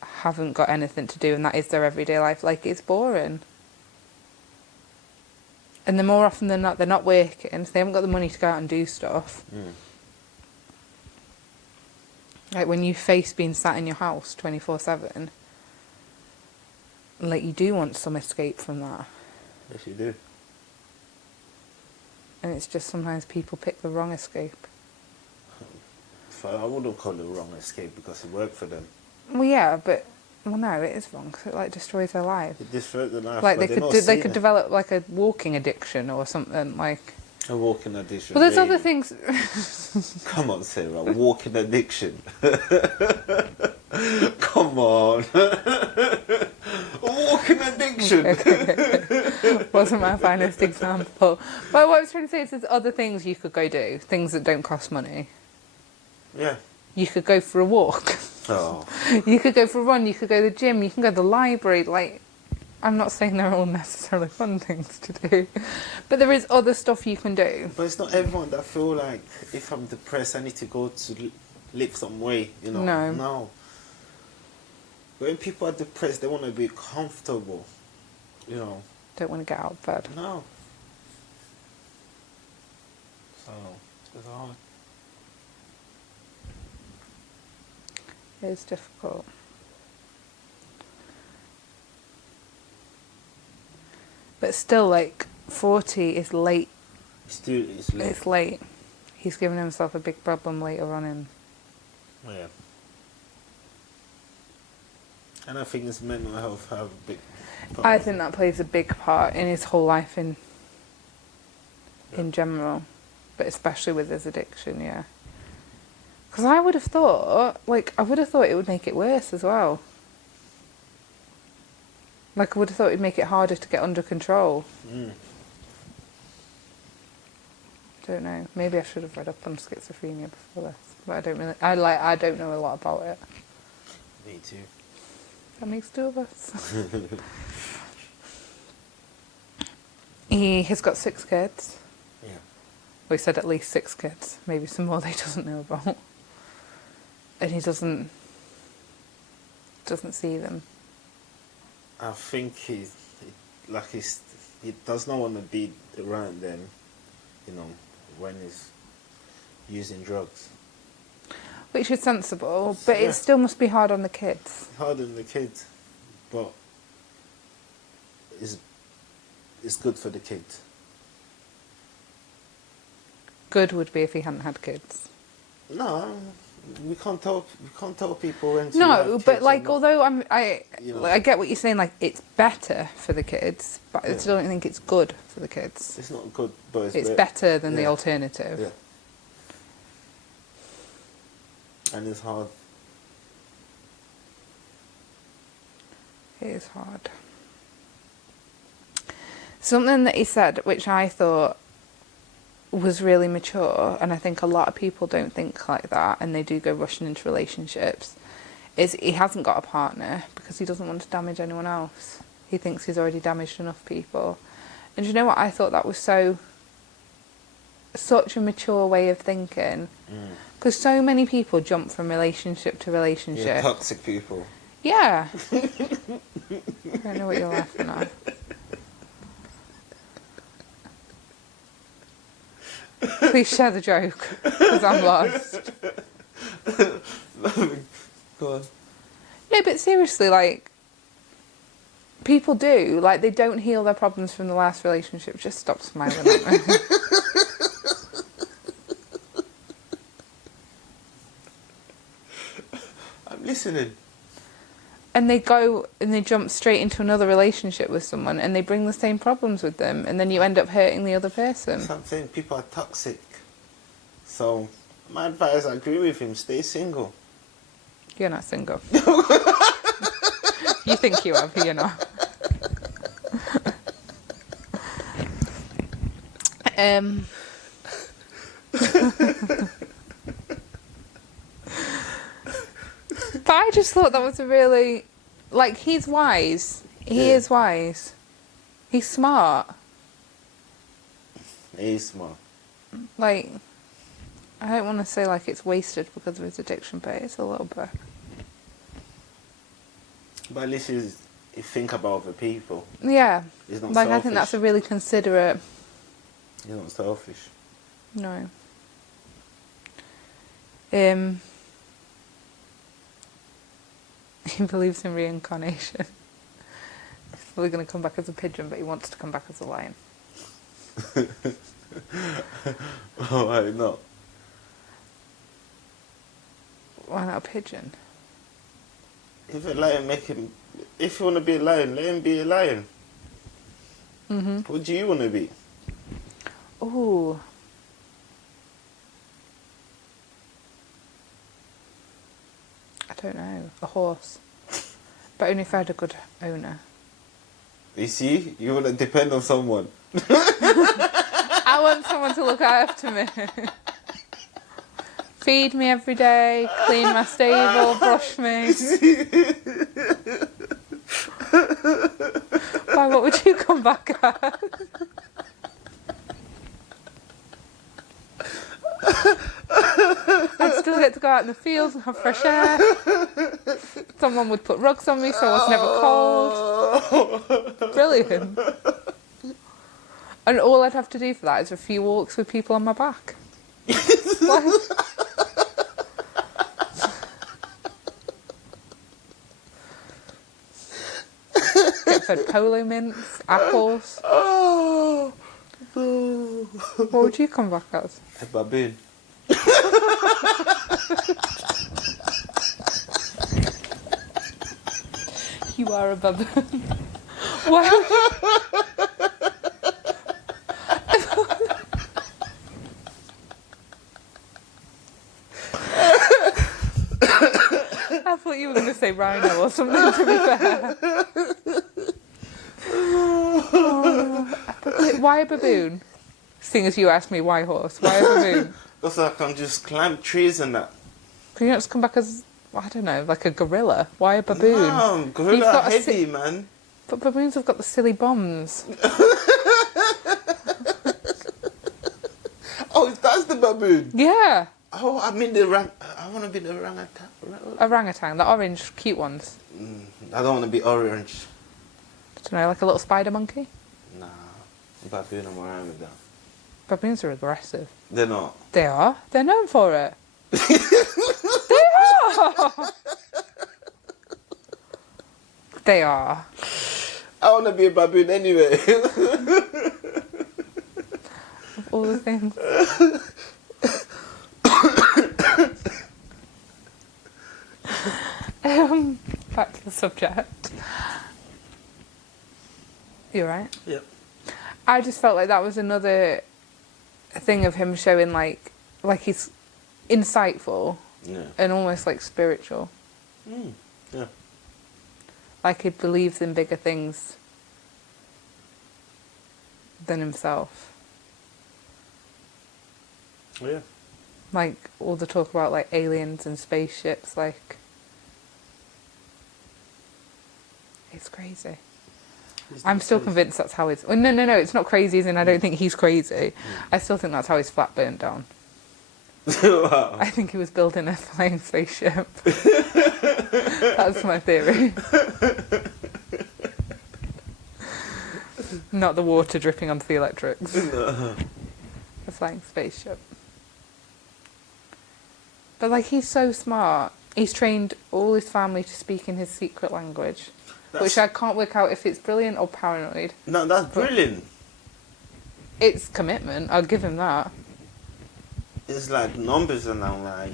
haven't got anything to do and that is their everyday life, like, it's boring. And the more often than not, they're not working, so they haven't got the money to go out and do stuff. Like when you face being sat in your house 24/7, like you do want some escape from that. Yes, you do. And it's just sometimes people pick the wrong escape. So I wouldn't call it wrong escape because it worked for them. Well, yeah, but no, it is wrong because it like destroys their life. It destroyed their life. Like but they could develop like a walking addiction or something like. a walking addiction. Well, there's really. other things. Come on, Sarah, walking addiction. Come on. Walking addiction. Wasn't my finest example. But what I was trying to say is there's other things you could go do, things that don't cost money. Yeah. You could go for a walk. Oh. You could go for a run, you could go to the gym, you can go to the library. Like, I'm not saying they're all necessarily fun things to do, but there is other stuff you can do. But it's not everyone that feel like if I'm depressed, I need to go to live some way, you know. No. When people are depressed, they want to be comfortable, you know. Don't want to get out of bed. No. So, it's hard. It is difficult. But still, like, 40 is late. It's late. It's late. He's given himself a big problem later on in. Yeah. And I think his mental health have a big part. I think that plays a big part in his whole life in general, but especially with his addiction, yeah. Because I would have thought it would make it worse as well. Like, I would have thought it'd make it harder to get under control. Don't know. Maybe I should have read up on schizophrenia before this, but I don't really. I don't know a lot about it. Me too. That makes two of us. He has got 6 kids. Yeah. Well, he said at least 6 kids. Maybe some more that he doesn't know about. And he doesn't see them. I think he does not want to be around them, you know, when he's using drugs. Which is sensible, but Yeah. it still must be hard on the kids. Hard on the kids, but it's good for the kids. Good would be if he hadn't had kids. No, we can't tell people when to No, have but kids or like, not. although You know. I get what you're saying, like, it's better for the kids, but I still don't think it's good for the kids. It's not good, but It's better than the Yeah. alternative. Yeah. And it's hard. It is hard. Something that he said, which I thought was really mature, and I think a lot of people don't think like that, and they do go rushing into relationships, is he hasn't got a partner because he doesn't want to damage anyone else. He thinks he's already damaged enough people. And you know what? I thought that was such a mature way of thinking. Because so many people jump from relationship to relationship. Yeah, toxic people. Yeah. I don't know what you're laughing at. Please share the joke, because I'm lost. Go on. No, but seriously, like, people do. Like, they don't heal their problems from the last relationship. Just stop smiling at me. I'm listening. And they go and they jump straight into another relationship with someone and they bring the same problems with them, and then you end up hurting the other person. So I'm saying people are toxic. So my advice, I agree with him, stay single. You're not single. You think you are, but you're not. But I just thought that was a really, like, he's wise. He is wise. He's smart. He's smart. Like, I don't want to say like it's wasted because of his addiction, but it's a little bit. But at least he think about other people. Yeah. He's not Like, selfish. I think that's a really considerate You're not selfish. No. He believes in reincarnation. He's probably going to come back as a pigeon, but he wants to come back as a lion. Why not? Why not a pigeon? If a lion, make him. If you want to be a lion, let him be a lion. Mm-hmm. What do you want to be? Ooh. I don't know. A horse. But only if I had a good owner. You see, you want to depend on someone. I want someone to look after me. Feed me every day, clean my stable, brush me. Why, what would you come back as? I'd still get to go out in the fields and have fresh air. Someone would put rugs on me so I was never cold. Brilliant. And all I'd have to do for that is a few walks with people on my back. What? Get fed polo mints, apples. Oh, no. What would you come back as? A baboon. You are a baboon. Why? I thought you were going to say rhino or something, to be fair. Why a baboon? Seeing as you asked me why horse, why a baboon? Also, I can just climb trees and that. Can you not just come back as, I don't know, like a gorilla? Why a baboon? No, You've gorilla got a heavy, man. But baboons have got the silly bombs. Oh, that's the baboon. Yeah. Oh, I mean I want to be the orangutan. Orangutan, the orange, cute ones. I don't want to be orange. I don't know, like a little spider monkey. Nah, baboon and orangutan. Baboons are aggressive. They're not. They are. They're known for it. They are. They are. I want to be a baboon anyway. Of all the things. Back to the subject. You right? Yep. I just felt like that was another thing of him showing like he's insightful Yeah. and almost like spiritual. Yeah. Like he believes in bigger things than himself. Yeah. Like all the talk about like aliens and spaceships, like it's crazy. I'm still convinced that's how it's... Well, no, it's not crazy as in I don't think he's crazy. I still think that's how his flat burnt down. Wow. I think he was building a flying spaceship. That's my theory. Not the water dripping onto the electrics. No. A flying spaceship. But like he's so smart. He's trained all his family to speak in his secret language. Which I can't work out if it's brilliant or paranoid. No, that's brilliant. It's commitment, I'll give him that. It's like numbers and I'm like,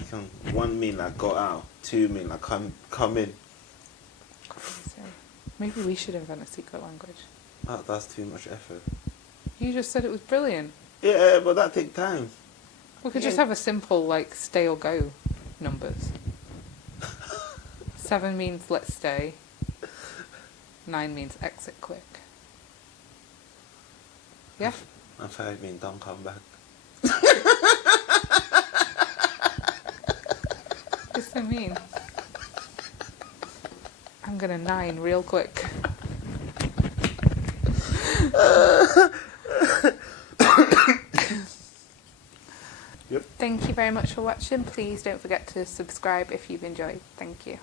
1 mean like go out, 2 mean like come in. Crazy. Maybe we should invent a secret language. That's too much effort. You just said it was brilliant. Yeah, but that take time. We could just have a simple, like, stay or go numbers. 7 means let's stay. 9 means exit quick. Yeah? And 5 mean don't come back. What's so mean? I'm gonna 9 real quick. Yep. Thank you very much for watching. Please don't forget to subscribe if you've enjoyed. Thank you.